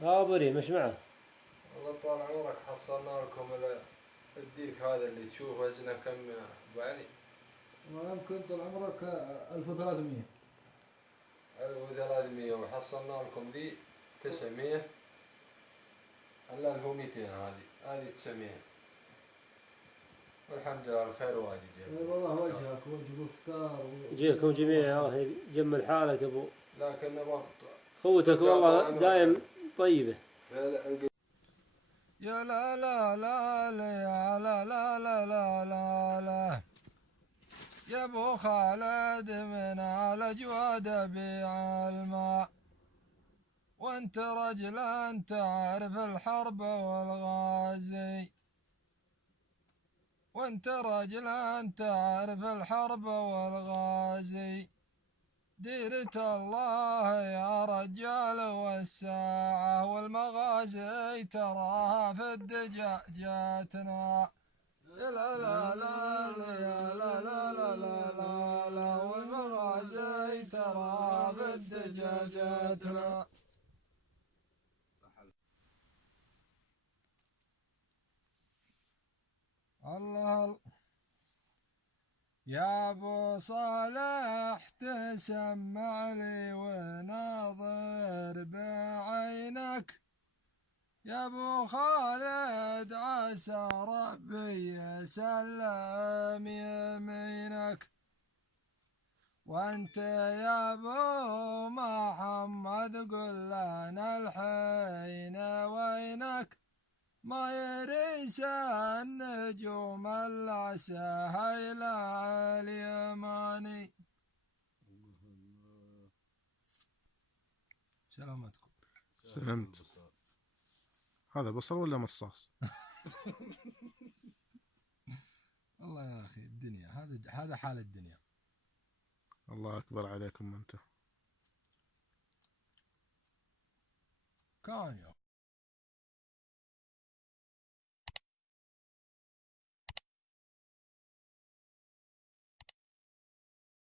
بري مش معه. والله طال عمرك حصلنا لكم الديك هذا اللي تشوف وزنه كم أبو علي؟ يمكن طول عمرك 1300. 1300 وحصلنا لكم ذي 900. الا هو 200 هذه 900. والحمد لله الخير واجد يا اي والله وجهك وجه افتكار جيكم جميع الله يجمل حالك يا ابو. لكن نبغى خوتك والله دايم طيبة. يا لا لا لا لا يا لا لا لا لا لا لا يا ابو خالد من على جواد بيع الماء، وانت رجل انت عارف الحرب والغازي، وانت رجل انت عارف الحرب والغازي، ديرة الله يا رجال والساعة والمغازي تراها في الدجاجاتنا. لا لا لا لا لا لا لا لا لا والمغازي تراها في الدجاجاتنا. الله يا ابو صالح تسمع لي وناظر بعينك، يا ابو خالد عسى ربي يسلم يمينك، وانت يا ابو محمد قل لنا الحين وينك، ما يريس النجوم العساهيل اليماني. سلامتكم. سلمت. هذا بصل ولا مصاص؟ والله يا اخي الدنيا هذا حال الدنيا. الله اكبر عليكم انت. كان يوم